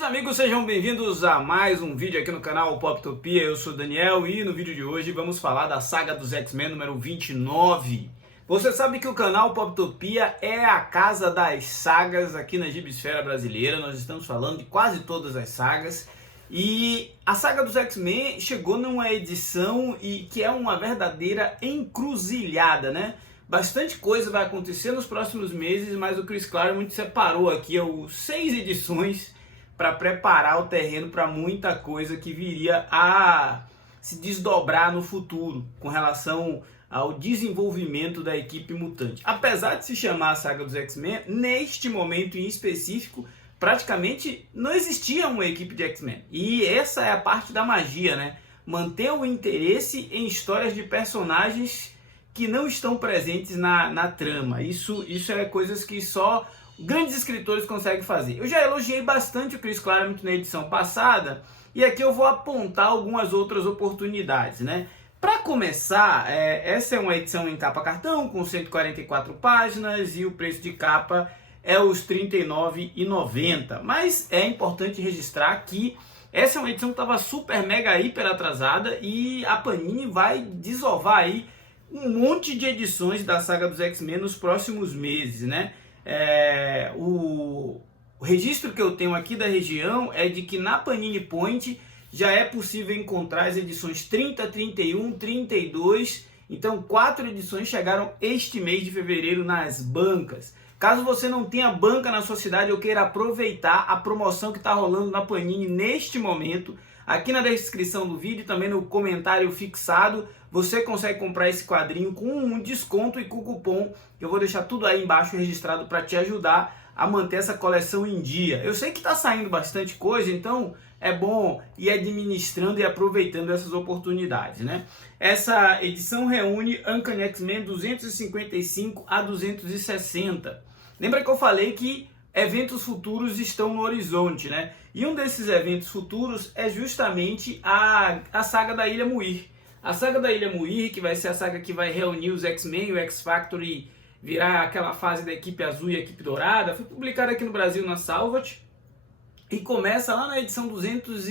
Queridos amigos, sejam bem-vindos a mais um vídeo aqui no canal Poptopia. Eu sou o Daniel e no vídeo de hoje vamos falar da saga dos X-Men número 29. Você sabe que o canal Poptopia é a casa das sagas aqui na Gibisfera brasileira. Nós estamos falando de quase todas as sagas. E a saga dos X-Men chegou numa edição que é uma verdadeira encruzilhada, né? Bastante coisa vai acontecer nos próximos meses, mas o Chris Claremont separou aqui 6 edições para preparar o terreno para muita coisa que viria a se desdobrar no futuro com relação ao desenvolvimento da equipe mutante. Apesar de se chamar a saga dos X-Men, neste momento em específico, praticamente não existia uma equipe de X-Men. E essa é a parte da magia, né? Manter o interesse em histórias de personagens que não estão presentes na trama. Isso é coisas que só grandes escritores conseguem fazer. Eu já elogiei bastante o Chris Claremont na edição passada, e aqui eu vou apontar algumas outras oportunidades, né? Para começar, essa é uma edição em capa cartão, com 144 páginas, e o preço de capa é os R$ 39,90. Mas é importante registrar que essa é uma edição que estava super, mega, hiper atrasada, e a Panini vai desovar aí um monte de edições da saga dos X-Men nos próximos meses, né? O registro que eu tenho aqui da região é de que na Panini Point já é possível encontrar as edições 30, 31, 32. Então 4 edições chegaram este mês de fevereiro nas bancas. Caso você não tenha banca na sua cidade ou queira aproveitar a promoção que está rolando na Panini neste momento, aqui na descrição do vídeo e também no comentário fixado, você consegue comprar esse quadrinho com um desconto e com cupom. Eu vou deixar tudo aí embaixo registrado para te ajudar a manter essa coleção em dia. Eu sei que está saindo bastante coisa, então é bom ir administrando e aproveitando essas oportunidades, né? Essa edição reúne Uncanny X-Men 255 a 260. Lembra que eu falei que eventos futuros estão no horizonte, né? E um desses eventos futuros é justamente a saga da Ilha Muir. A saga da Ilha Muir, que vai ser a saga que vai reunir os X-Men e o X-Factor e virar aquela fase da equipe azul e a equipe dourada, foi publicada aqui no Brasil na Salvat e começa lá na edição 200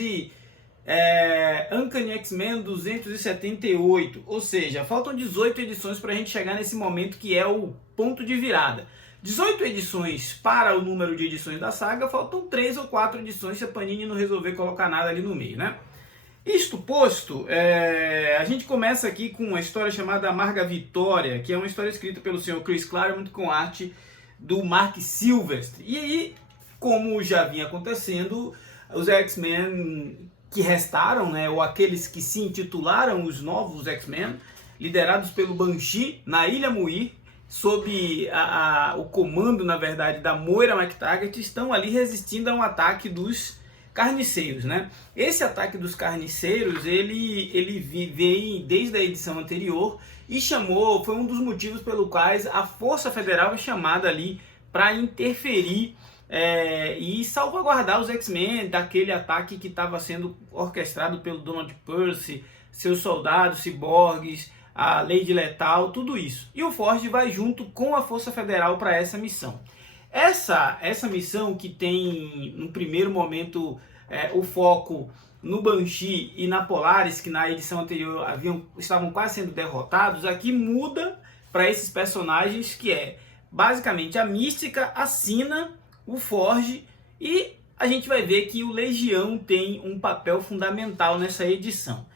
Uncanny X-Men 278, ou seja, faltam 18 edições para a gente chegar nesse momento que é o ponto de virada. 18 edições para o número de edições da saga, faltam 3 ou 4 edições se a Panini não resolver colocar nada ali no meio, né? Isto posto, a gente começa aqui com uma história chamada Amarga Vitória, que é uma história escrita pelo senhor Chris Claremont com arte do Mark Silvestre. E aí, como já vinha acontecendo, os X-Men que restaram, né, ou aqueles que se intitularam os novos X-Men, liderados pelo Banshee na Ilha Muir, sob o comando, na verdade, da Moira MacTaggert, estão ali resistindo a um ataque dos carniceiros, né? Esse ataque dos carniceiros, ele vem desde a edição anterior e foi um dos motivos pelo quais a Força Federal é chamada ali para interferir e salvaguardar os X-Men daquele ataque que estava sendo orquestrado pelo Donald Percy, seus soldados, ciborgues, a Lady Lethal, tudo isso. E o Forge vai junto com a Força Federal para essa missão. Essa missão que tem, no primeiro momento, o foco no Banshee e na Polaris, que na edição anterior estavam quase sendo derrotados, aqui muda para esses personagens, que é basicamente a Mística, a Sina, o Forge, e a gente vai ver que o Legião tem um papel fundamental nessa edição.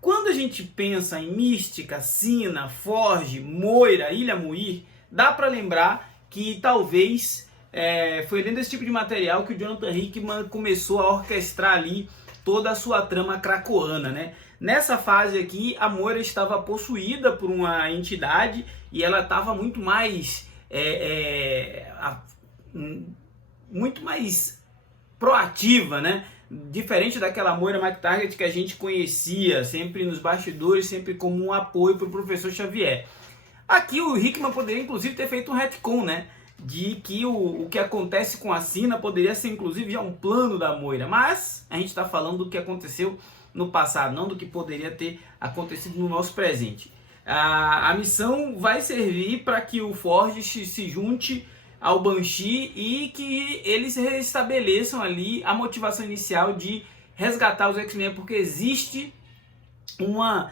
Quando a gente pensa em Mística, Sina, Forge, Moira, Ilha Muir, dá para lembrar que talvez foi lendo esse tipo de material que o Jonathan Hickman começou a orquestrar ali toda a sua trama cracoana, né? Nessa fase aqui, a Moira estava possuída por uma entidade e ela estava muito mais proativa, né? Diferente daquela Moira MacTaggert que a gente conhecia sempre nos bastidores, sempre como um apoio para o professor Xavier. Aqui o Hickman poderia inclusive ter feito um retcon, né? De que o que acontece com a Sina poderia ser inclusive já um plano da Moira, mas a gente está falando do que aconteceu no passado, não do que poderia ter acontecido no nosso presente. A missão vai servir para que o Forge se junte ao Banshee e que eles restabeleçam ali a motivação inicial de resgatar os X-Men, porque existe uma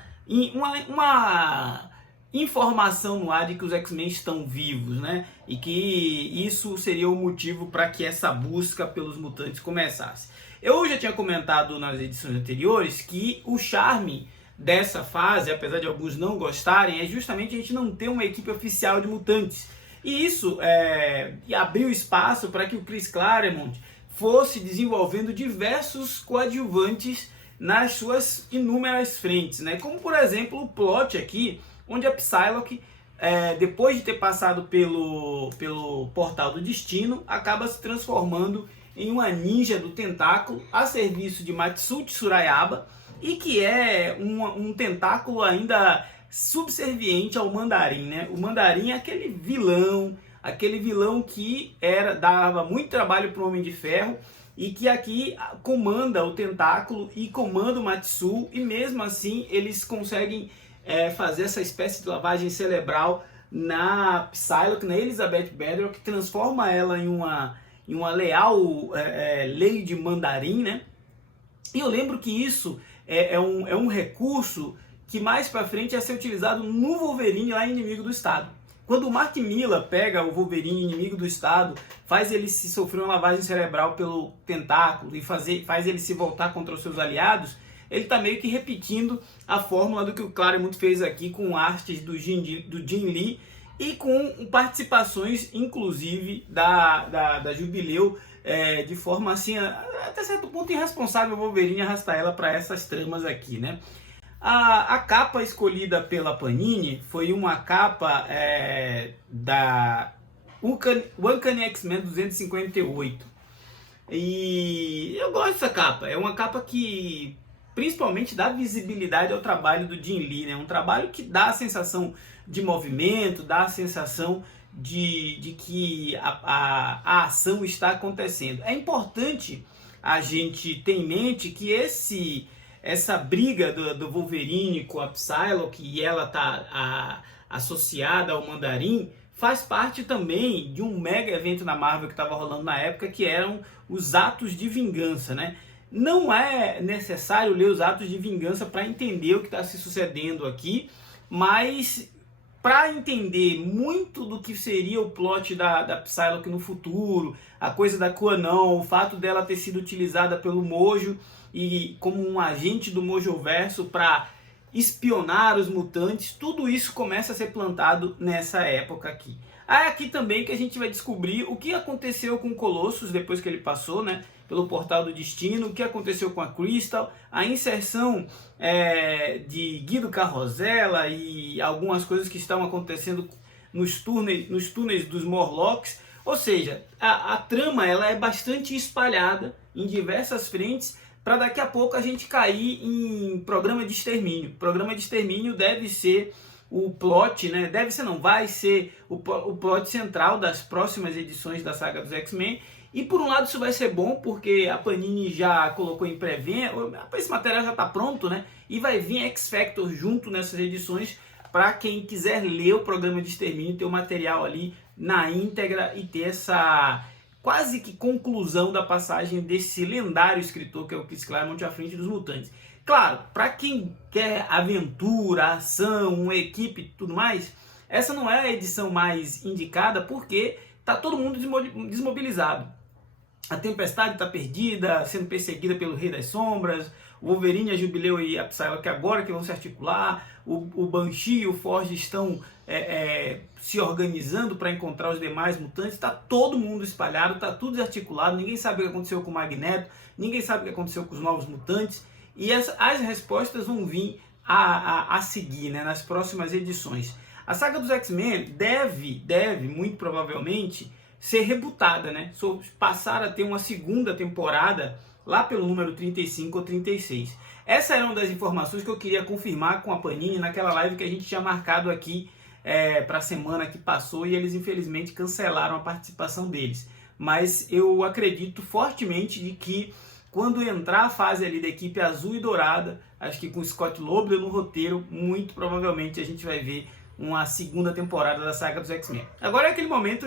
informação no ar de que os X-Men estão vivos, né? E que isso seria o motivo para que essa busca pelos mutantes começasse. Eu já tinha comentado nas edições anteriores que o charme dessa fase, apesar de alguns não gostarem, é justamente a gente não ter uma equipe oficial de mutantes. E isso abriu espaço para que o Chris Claremont fosse desenvolvendo diversos coadjuvantes nas suas inúmeras frentes, né? Como por exemplo o plot aqui, onde a Psylocke, depois de ter passado pelo Portal do Destino, acaba se transformando em uma ninja do tentáculo a serviço de Matsuo Tsurayaba, e que é um tentáculo ainda subserviente ao Mandarim, né? O Mandarim é aquele vilão que dava muito trabalho para o Homem de Ferro, e que aqui comanda o tentáculo e comanda o Matsuo, e mesmo assim eles conseguem fazer essa espécie de lavagem cerebral na Psylocke, na Elizabeth Bathory, que transforma ela em uma leal Lady Mandarim, né? E eu lembro que isso é um recurso que mais pra frente ia ser utilizado no Wolverine lá em Inimigo do Estado. Quando o Mark Millar pega o Wolverine Inimigo do Estado, faz ele se sofrer uma lavagem cerebral pelo tentáculo e faz ele se voltar contra os seus aliados, ele está meio que repetindo a fórmula do que o Claremont fez aqui com artes do Jim Lee e com participações, inclusive, da Jubileu, de forma assim, até certo ponto irresponsável, o Wolverine arrastar ela para essas tramas aqui, né? A capa escolhida pela Panini foi uma capa da Uncanny X-Men 258. E eu gosto dessa capa. É uma capa que principalmente dá visibilidade ao trabalho do Jim Lee, né? Um trabalho que dá a sensação de movimento, dá a sensação de que a ação está acontecendo. É importante a gente ter em mente que essa briga do Wolverine com a Psylocke, e ela tá associada ao Mandarim, faz parte também de um mega evento na Marvel que estava rolando na época, que eram os Atos de Vingança, né? Não é necessário ler os Atos de Vingança para entender o que está se sucedendo aqui, mas para entender muito do que seria o plot da Psylocke no futuro, a coisa da Quanon, o fato dela ter sido utilizada pelo Mojo e como um agente do Mojoverso para espionar os mutantes, tudo isso começa a ser plantado nessa época aqui. É aqui também que a gente vai descobrir o que aconteceu com o Colossus depois que ele passou, né, pelo Portal do Destino, o que aconteceu com a Crystal, a inserção de Guido Carrozella e algumas coisas que estão acontecendo nos túneis dos Morlocks. Ou seja, a trama ela é bastante espalhada em diversas frentes, para daqui a pouco a gente cair em Programa de Extermínio. Programa de Extermínio deve ser o plot, né? Deve ser, não, vai ser o plot central das próximas edições da saga dos X-Men. E por um lado isso vai ser bom, porque a Panini já colocou em pré-venda, esse material já está pronto, né? E vai vir X-Factor junto nessas edições, para quem quiser ler o Programa de Extermínio, ter o material ali na íntegra e ter essa quase que conclusão da passagem desse lendário escritor que é o Chris Claremont à frente dos mutantes. Claro, para quem quer aventura, ação, uma equipe e tudo mais, essa não é a edição mais indicada, porque tá todo mundo desmobilizado. A Tempestade está perdida, sendo perseguida pelo Rei das Sombras, o Wolverine, a Jubileu e a Psylocke agora que vão se articular, o Banshee e o Forge estão se organizando para encontrar os demais mutantes, está todo mundo espalhado, está tudo desarticulado, ninguém sabe o que aconteceu com o Magneto, ninguém sabe o que aconteceu com os novos mutantes, e as respostas vão vir a seguir, né, nas próximas edições. A saga dos X-Men deve, muito provavelmente, ser rebutada, né, passar a ter uma segunda temporada lá pelo número 35 ou 36. Essa era uma das informações que eu queria confirmar com a Panini naquela live que a gente tinha marcado aqui para a semana que passou, e eles infelizmente cancelaram a participação deles. Mas eu acredito fortemente de que quando entrar a fase ali da equipe azul e dourada, acho que com Scott Lobdell no roteiro, muito provavelmente a gente vai ver uma segunda temporada da saga dos X-Men. Agora é aquele momento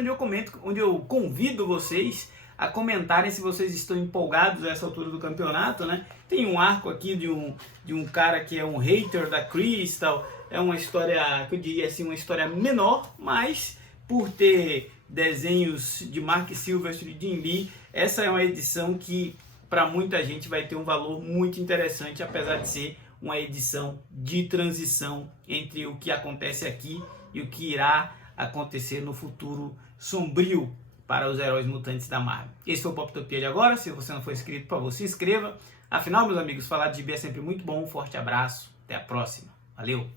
onde eu convido vocês a comentarem se vocês estão empolgados a essa altura do campeonato, né? Tem um arco aqui de um cara que é um hater da Crystal, é uma história, que eu diria assim, uma história menor, mas por ter desenhos de Mark Silvestri e Jim Lee, essa é uma edição que para muita gente vai ter um valor muito interessante, apesar de ser uma edição de transição entre o que acontece aqui e o que irá acontecer no futuro sombrio para os heróis mutantes da Marvel. Esse foi o Poptopia de agora. Se você não for inscrito, por favor, se inscreva. Afinal, meus amigos, falar de gibi é sempre muito bom. Um forte abraço. Até a próxima. Valeu!